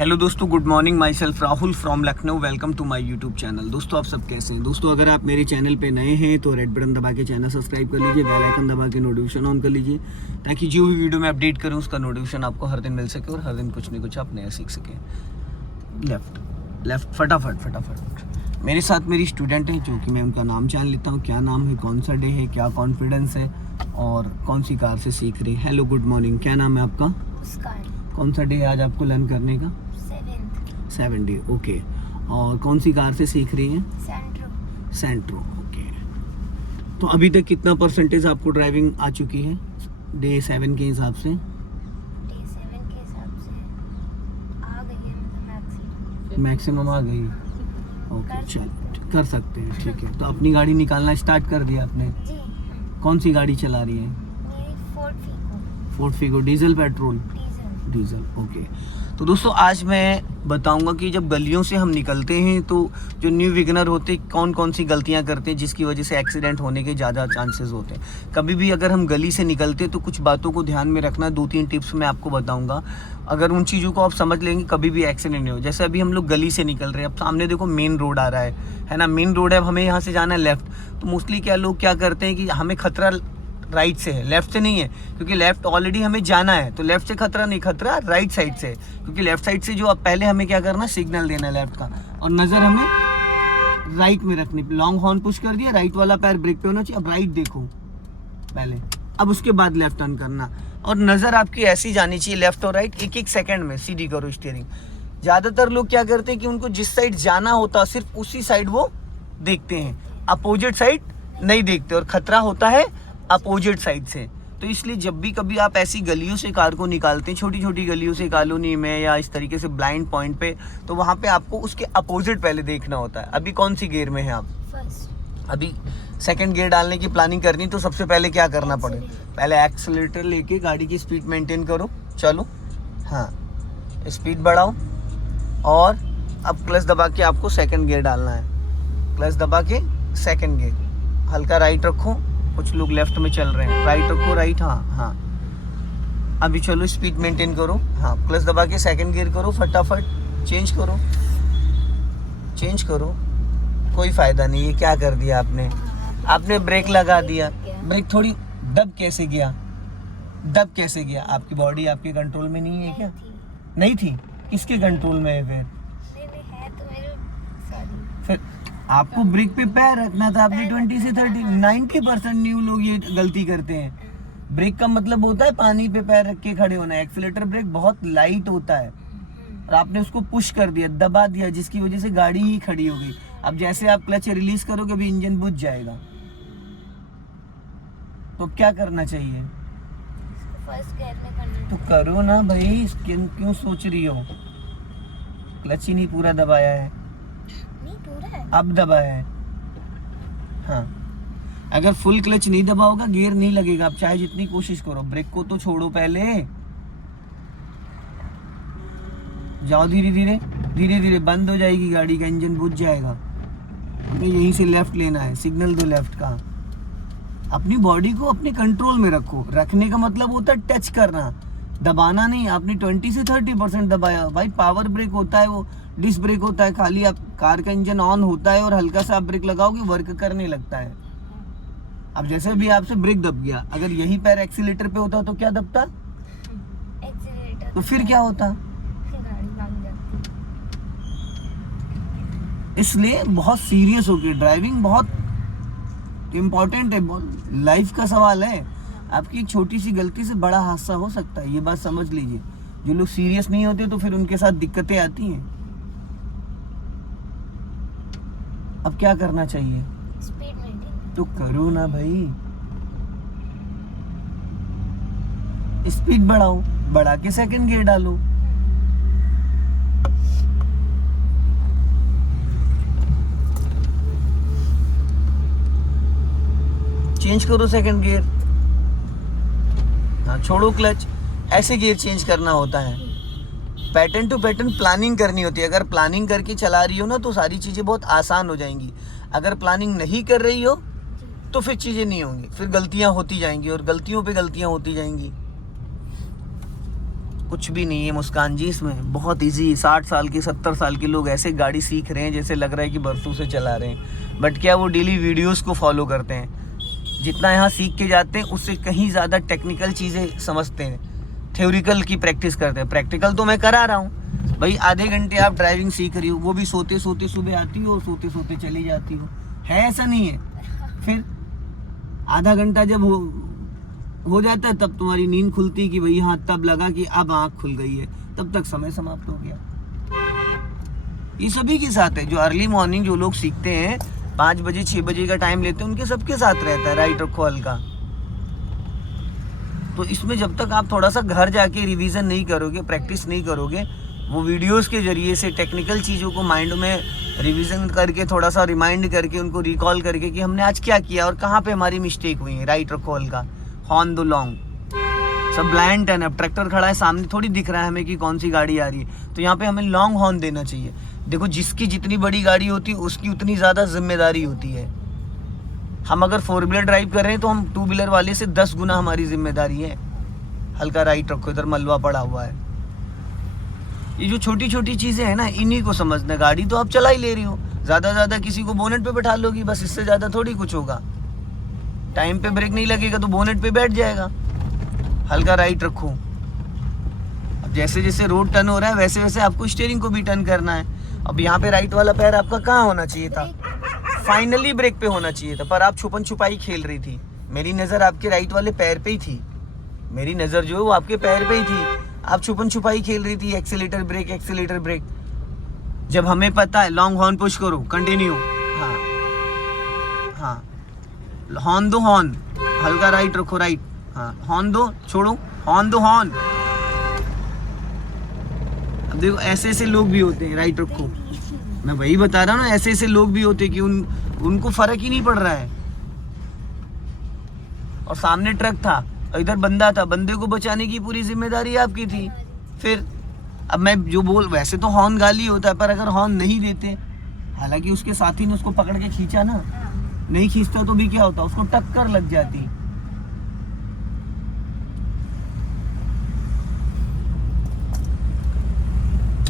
Hello दोस्तों, good morning. Myself Rahul from Lucknow. Welcome to my YouTube channel. दोस्तों आप सब कैसे हैं? दोस्तों अगर आप मेरे चैनल पे नए हैं तो रेड बटन दबा के चैनल सब्सक्राइब कर लीजिए, बेल आइकन दबा के नोटिफिकेशन ऑन कर लीजिए, ताकि जो भी वीडियो मैं अपडेट करूं उसका नोटिफिकेशन आपको हर दिन मिल सके और हर दिन कुछ न कुछ आप नया सीख सकें। लेफ्ट फटाफट। मेरे साथ मेरी स्टूडेंट है, जो कि मैं उनका नाम जान लेता हूँ। क्या नाम है, कौन सा डे है, क्या कॉन्फिडेंस है और कौन सी कार से सीख रही है। Hello, good morning. क्या नाम है आपका? कौन सा डे है आज आपको लर्न करने का? 7 डे। ओके। और कौन सी कार से सीख रही हैं? सेंट्रो। ओके। तो अभी तक कितना परसेंटेज आपको ड्राइविंग आ चुकी है डे 7 के हिसाब से? आ गई है, मतलब मैक्सिमम आ गई। ओके, चलो कर सकते हैं, ठीक है। तो अपनी गाड़ी निकालना स्टार्ट कर दिया आपने? जी। कौन सी गाड़ी चला रही है? मेरी Ford Figo. Diesel petrol? Diesel. Okay. तो दोस्तों आज मैं बताऊंगा कि जब गलियों से हम निकलते हैं तो जो न्यू विगनर होते हैं कौन कौन सी गलतियां करते हैं जिसकी वजह से एक्सीडेंट होने के ज़्यादा चांसेस होते हैं। कभी भी अगर हम गली से निकलते हैं तो कुछ बातों को ध्यान में रखना। 2-3 टिप्स मैं आपको बताऊंगा। अगर उन चीज़ों को आप समझ लेंगे कभी भी एक्सीडेंट नहीं हो। जैसे अभी हम लोग गली से निकल रहे हैं, अब सामने देखो मेन रोड आ रहा है ना। मेन रोड है, अब हमें यहाँ से जाना है लेफ्ट। तो मोस्टली क्या लोग क्या करते हैं कि हमें खतरा राइट से है, लेफ्ट से नहीं है, क्योंकि लेफ्ट ऑलरेडी हमें जाना है। तो लेफ्ट से खतरा नहीं, खतरा राइट साइड से है, क्योंकि लेफ्ट साइड से जो अब पहले हमें क्या करना, सिग्नल देना है लेफ्ट का, और नज़र हमें राइट में रखनी। लॉन्ग हॉर्न पुश कर दिया, राइट वाला पैर ब्रेक पे होना चाहिए। अब राइट देखो पहले, अब उसके बाद लेफ्ट टर्न करना, और नज़र आपकी ऐसी जानी चाहिए लेफ्ट और राइट। एक सेकंड में सीधी करो स्टीयरिंग। ज़्यादातर लोग क्या करते हैं कि उनको जिस साइड जाना होता सिर्फ उसी साइड वो देखते हैं, अपोजिट साइड नहीं देखते, और खतरा होता है अपोजिट साइड से। तो इसलिए जब भी कभी आप ऐसी गलियों से कार को निकालते हैं, छोटी छोटी गलियों से, कॉलोनी में या इस तरीके से ब्लाइंड पॉइंट पे, तो वहाँ पे आपको उसके अपोजिट पहले देखना होता है। अभी कौन सी गियर में है आप? अभी सेकंड गियर डालने की प्लानिंग करनी, तो सबसे पहले क्या करना पड़े? पहले एक्सीलरेटर लेके गाड़ी की स्पीड मेंटेन करो। चलो, हाँ, स्पीड बढ़ाओ, और अब क्लच दबा के आपको सेकंड गियर डालना है। क्लच दबा के सेकंड गियर, हल्का राइट रखो। कुछ लोग लेफ्ट में चल रहे हैं, राइट रखो, राइट। हाँ। अभी चलो, स्पीड मेंटेन करो। हाँ, क्लच दबा के सेकंड गियर करो, फटाफट चेंज करो। कोई फायदा नहीं है, क्या कर दिया आपने ब्रेक लगा दिया। ब्रेक थोड़ी दब कैसे गया? आपकी बॉडी आपके कंट्रोल में नहीं है क्या? नहीं थी? किसके कंट्रोल में है फिर? आपको ब्रेक पे पैर रखना था। आपने 20 से 90% न्यू लोग ये गलती करते हैं। ब्रेक का मतलब होता है पानी पे पैर रख के खड़े होना। एक्सीलरेटर ब्रेक बहुत लाइट होता है, और आपने उसको पुश कर दिया, दबा दिया, जिसकी वजह से गाड़ी ही खड़ी हो गई। अब जैसे आप क्लच रिलीज करोगे, अभी इंजन बुझ जाएगा। तो क्या करना चाहिए? फर्स्ट गियर में करना तो करो ना भाई, क्यों सोच रही हो? क्लच ही नहीं पूरा दबाया है। अब दबाया है। हाँ, अगर फुल क्लच नहीं दबाओगा गियर नहीं लगेगा। आप चाहे जितनी कोशिश करो, ब्रेक को तो छोड़ो पहले। जाओ धीरे धीरे बंद हो जाएगी गाड़ी का, इंजन बुझ जाएगा। हमें यहीं से लेफ्ट लेना है, सिग्नल दो लेफ्ट का। अपनी बॉडी को अपने कंट्रोल में रखो। रखने का मतलब होता है टच करना, दबाना नहीं। आपने 20 से 30% दबाया भाई। पावर ब्रेक होता है, वो डिस्क ब्रेक होता है। खाली आप कार का इंजन ऑन होता है और हल्का सा आप ब्रेक लगाओगे, वर्क करने लगता है। अब जैसे भी आपसे ब्रेक दब गया, अगर यही पैर एक्सीलेटर पे होता तो क्या दबता? एक्सीलरेटर। तो फिर क्या होता? गाड़ी भाग जाती। इसलिए बहुत सीरियस होके ड्राइविंग बहुत इम्पोर्टेंट है, लाइफ का सवाल है। आपकी एक छोटी सी गलती से बड़ा हादसा हो सकता है, ये बात समझ लीजिए। जो लोग सीरियस नहीं होते तो फिर उनके साथ दिक्कतें आती हैं। अब क्या करना चाहिए? स्पीड मेंटेन तो करो ना भाई, स्पीड बढ़ाओ, बढ़ा के सेकंड गियर डालो। चेंज करो सेकंड गियर। हाँ, छोड़ो क्लच। ऐसे गियर चेंज करना होता है। पैटर्न टू पैटर्न प्लानिंग करनी होती है। अगर प्लानिंग करके चला रही हो ना तो सारी चीज़ें बहुत आसान हो जाएंगी। अगर प्लानिंग नहीं कर रही हो तो फिर चीज़ें नहीं होंगी, फिर गलतियां होती जाएंगी और गलतियों पे गलतियां होती जाएंगी। कुछ भी नहीं है मुस्कान जी इसमें, बहुत इजी। 60 साल के 70 साल के लोग ऐसे गाड़ी सीख रहे हैं जैसे लग रहा है कि बरसों से चला रहे हैं। बट क्या वो डेली वीडियोस को फॉलो करते हैं? जितना यहाँ सीख के जाते हैं उससे कहीं ज़्यादा टेक्निकल चीज़ें समझते हैं, थ्योरिकल की प्रैक्टिस करते हैं। प्रैक्टिकल तो मैं करा रहा हूँ भाई, आधे घंटे आप ड्राइविंग सीख रही हो, वो भी सोते सोते सुबह आती हो और सोते सोते चली जाती हो, है ऐसा नहीं है? फिर आधा घंटा जब हो जाता है तब तुम्हारी नींद खुलती कि भाई हाँ, तब लगा कि अब आँख खुल गई है, तब तक समय समाप्त हो गया। ये सभी के साथ है, जो अर्ली मॉर्निंग जो लोग सीखते हैं 5 बजे 6 बजे का टाइम लेते हैं, उनके सबके साथ रहता है। राइट रखो हल्का। तो इसमें जब तक आप थोड़ा सा घर जाके रिवीजन नहीं करोगे, प्रैक्टिस नहीं करोगे, वो वीडियोस के जरिए से टेक्निकल चीज़ों को माइंड में रिवीजन करके, थोड़ा सा रिमाइंड करके, उनको रिकॉल करके कि हमने आज क्या किया और कहाँ पे हमारी मिस्टेक हुई है। राइट रखो हल्का, हॉर्न दो लॉन्ग, सब ब्लाइंड टर्न। अब ट्रैक्टर खड़ा है सामने, थोड़ी दिख रहा है हमें कि कौन सी गाड़ी आ रही है, तो यहाँ पे हमें लॉन्ग हॉर्न देना चाहिए। देखो, जिसकी जितनी बड़ी गाड़ी होती है उसकी उतनी ज़्यादा जिम्मेदारी होती है। हम अगर 4 व्हीलर ड्राइव कर रहे हैं तो हम 2 व्हीलर वाले से 10 गुना हमारी जिम्मेदारी है। हल्का राइट रखो, इधर मलबा पड़ा हुआ है। ये जो छोटी छोटी चीज़ें हैं ना, इन्हीं को समझना। गाड़ी तो आप चला ही ले रही हो, ज़्यादा किसी को बोनेट पे बैठा लोगी बस, इससे ज़्यादा थोड़ी कुछ होगा। टाइम पे ब्रेक नहीं लगेगा तो बोनेट पे बैठ जाएगा। हल्का राइट रखो। अब जैसे जैसे रोड टर्न हो रहा है वैसे वैसे आपको स्टीयरिंग को भी टर्न करना है। अब यहाँ पे राइट वाला पैर आपका कहाँ होना चाहिए था? फाइनली ब्रेक पे होना चाहिए था, पर आप छुपन छुपाई खेल रही थी। मेरी नज़र आपके राइट वाले पैर पे ही थी, मेरी नज़र जो है वो आपके पैर पे ही थी। आप छुपन छुपाई खेल रही थी, एक्सीलेटर ब्रेक एक्सीलेटर ब्रेक। जब हमें पता है लॉन्ग हॉर्न पुश करो, कंटिन्यू। हाँ हाँ, हॉर्न दो, हॉर्न हल्का राइट रखो, राइट। हाँ, हॉर्न दो, छोड़ो, हॉर्न दो, हॉर्न। अब देखो, ऐसे ऐसे लोग भी होते हैं। राइट रखो, मैं वही बता रहा हूँ ना, ऐसे ऐसे लोग भी होते हैं कि उनको फर्क ही नहीं पड़ रहा है। और सामने ट्रक था, इधर बंदा था, बंदे को बचाने की पूरी जिम्मेदारी आपकी थी। फिर अब मैं जो वैसे तो हॉर्न गाली होता है, पर अगर हॉर्न नहीं देते, हालांकि उसके साथी ने उसको पकड़ के खींचा ना, नहीं खींचता तो भी क्या होता, उसको टक्कर लग जाती।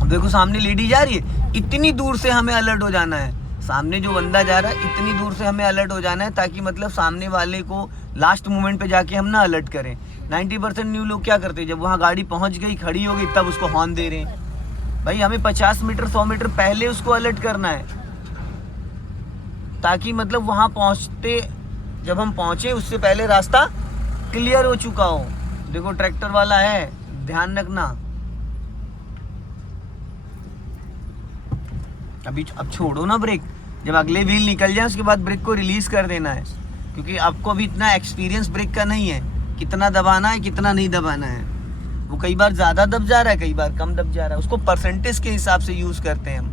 देखो, सामने लेडी जा रही है, इतनी दूर से हमें अलर्ट हो जाना है। सामने जो बंदा जा रहा है, इतनी दूर से हमें अलर्ट हो जाना है, ताकि मतलब सामने वाले को लास्ट मोमेंट पे जाके हम ना अलर्ट करें। 90% न्यू लोग क्या करते हैं, जब वहाँ गाड़ी पहुँच गई, खड़ी हो गई, तब उसको हॉर्न दे रहे हैं। भाई, हमें 50 मीटर 100 मीटर पहले उसको अलर्ट करना है, ताकि मतलब वहाँ पहुँचते, जब हम पहुँचे उससे पहले रास्ता क्लियर हो चुका हो। देखो, ट्रैक्टर वाला है, ध्यान रखना। अब छोड़ो ना ब्रेक, जब अगले व्हील निकल जाए उसके बाद ब्रेक को रिलीज कर देना है, क्योंकि आपको अभी इतना एक्सपीरियंस ब्रेक का नहीं है, कितना दबाना है कितना नहीं दबाना है। वो कई बार ज़्यादा दब जा रहा है, कई बार कम दब जा रहा है, उसको परसेंटेज के हिसाब से यूज़ करते हैं हम।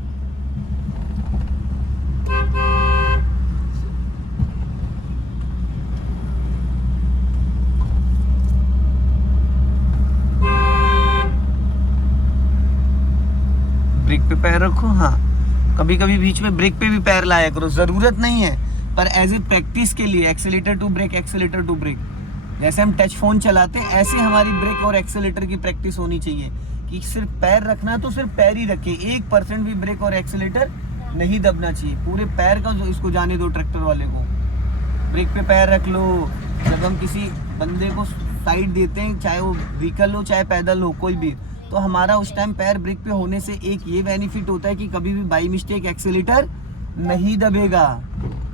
ब्रेक पे पैर रखो। हाँ, कभी कभी बीच में ब्रेक पे भी पैर लाया करो, ज़रूरत नहीं है, पर एज ए प्रैक्टिस के लिए। Accelerator to brake, accelerator to brake, जैसे हम टच फोन चलाते हैं ऐसे हमारी ब्रेक और एक्सीलेटर की प्रैक्टिस होनी चाहिए, कि सिर्फ पैर रखना है तो सिर्फ पैर ही रखे, 1% भी ब्रेक और एक्सीलेटर नहीं दबना चाहिए। पूरे पैर का जो इसको जाने दो, ट्रैक्टर वाले को। ब्रेक पे पैर रख लो। जब हम किसी बंदे को साइड देते हैं, चाहे वो व्हीकल हो चाहे पैदल हो, कोई भी, तो हमारा उस टाइम पैर ब्रेक पे होने से एक ये बेनिफिट होता है कि कभी भी बाई मिस्टेक एक्सीलेटर नहीं दबेगा।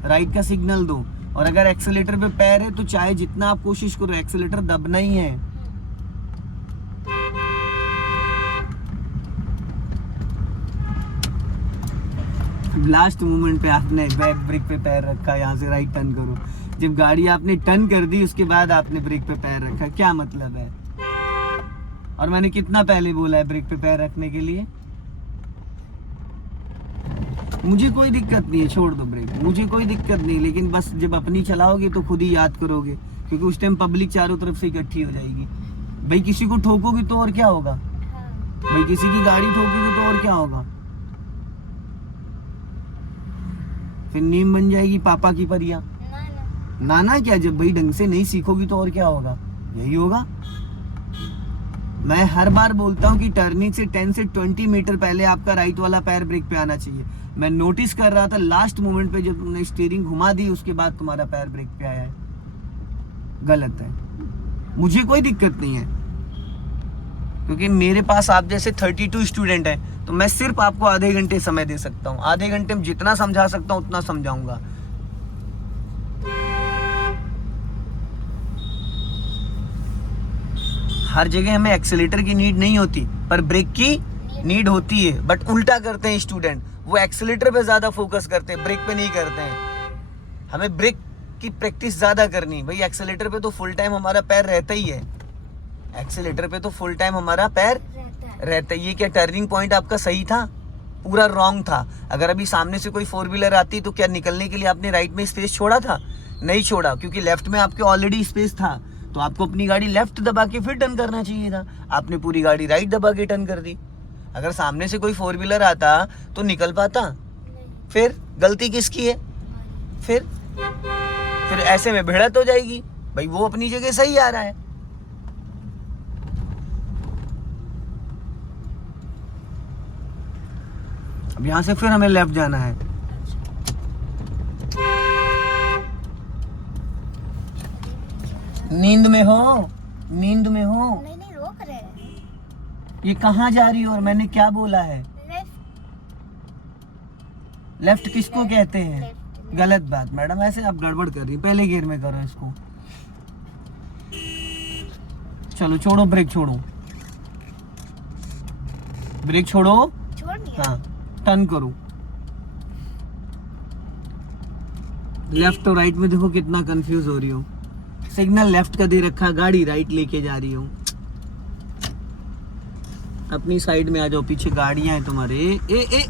राइट का सिग्नल दो, और अगर एक्सीलेटर पे पैर है तो चाहे जितना आप कोशिश करो, एक्सीलेटर दबना ही है। लास्ट मोमेंट पे आपने बैक ब्रेक पे पैर रखा, यहाँ से राइट टर्न करो। जब गाड़ी आपने टर्न कर दी उसके बाद आपने ब्रेक पे पैर रखा, क्या मतलब है? और मैंने कितना पहले बोला है ब्रेक पे पैर रखने के लिए? मुझे कोई दिक्कत नहीं है, छोड़ दो ब्रेक, मुझे कोई दिक्कत नहीं, लेकिन बस जब अपनी चलाओगे तो खुद ही याद करोगे, क्योंकि उस टाइम पब्लिक चारों तरफ से इकट्ठी हो जाएगी। भाई, किसी को ठोकोगे तो और क्या होगा? भाई, किसी की गाड़ी ठोकोगे तो और क्या होगा? फिर नीम बन जाएगी पापा की परियां। नाना क्या? जब भाई ढंग से नहीं सीखोगी तो और क्या होगा? यही होगा। मैं हर बार बोलता हूँ कि टर्निंग से 10 से 20 मीटर पहले आपका राइट वाला पैर ब्रेक पे आना चाहिए। मैं नोटिस कर रहा था लास्ट मोमेंट पे जब तुमने स्टीयरिंग घुमा दी उसके बाद तुम्हारा पैर ब्रेक पे आया है, गलत है। मुझे कोई दिक्कत नहीं है क्योंकि मेरे पास आप जैसे 32 स्टूडेंट हैं, तो मैं सिर्फ आपको आधे घंटे समय दे सकता हूँ। आधे घंटे में जितना समझा सकता हूँ उतना समझाऊंगा। हर जगह हमें एक्सेलेरेटर की नीड नहीं होती पर ब्रेक की नीड होती है। बट उल्टा करते हैं स्टूडेंट, वो एक्सेलेरेटर पे ज्यादा फोकस करते हैं, ब्रेक पे नहीं करते हैं। हमें ब्रेक की प्रैक्टिस ज्यादा करनी भाई। एक्सेलेरेटर पे तो फुल टाइम हमारा पैर रहता ही है, एक्सेलेरेटर पे तो फुल टाइम हमारा पैर रहता है। ये क्या टर्निंग पॉइंट आपका सही था? पूरा रॉन्ग था। अगर अभी सामने से कोई 4 व्हीलर आती तो क्या निकलने के लिए आपने राइट में स्पेस छोड़ा था? नहीं छोड़ा, क्योंकि लेफ्ट में आपके ऑलरेडी स्पेस था। तो आपको अपनी गाड़ी लेफ्ट दबा के फिर टर्न करना चाहिए था, आपने पूरी गाड़ी राइट दबा के टर्न कर दी। अगर सामने से कोई 4 व्हीलर आता तो निकल पाता? फिर गलती किसकी है? फिर ऐसे में भिड़त हो जाएगी भाई। वो अपनी जगह सही आ रहा है। अब यहां से फिर हमें लेफ्ट जाना है। नींद में हो? नींद में हो? नहीं रोक रहे हैं। ये कहाँ जा रही हो? और मैंने क्या बोला है? लेफ्ट किसको कहते हैं? लेफ्ट। गलत बात मैडम, ऐसे आप गड़बड़ कर रही। पहले गियर में करो इसको। चलो छोड़ो, ब्रेक छोड़ो, ब्रेक छोड़ो। छोड़ दिया। हाँ, टर्न करो। लेफ्ट और राइट में देखो कितना कंफ्यूज हो रही हो। सिग्नल लेफ्ट का दे रखा, गाड़ी राइट लेके जा रही हो। अपनी साइड में आ जाओ, पीछे गाड़ियां हैं तुम्हारे। ए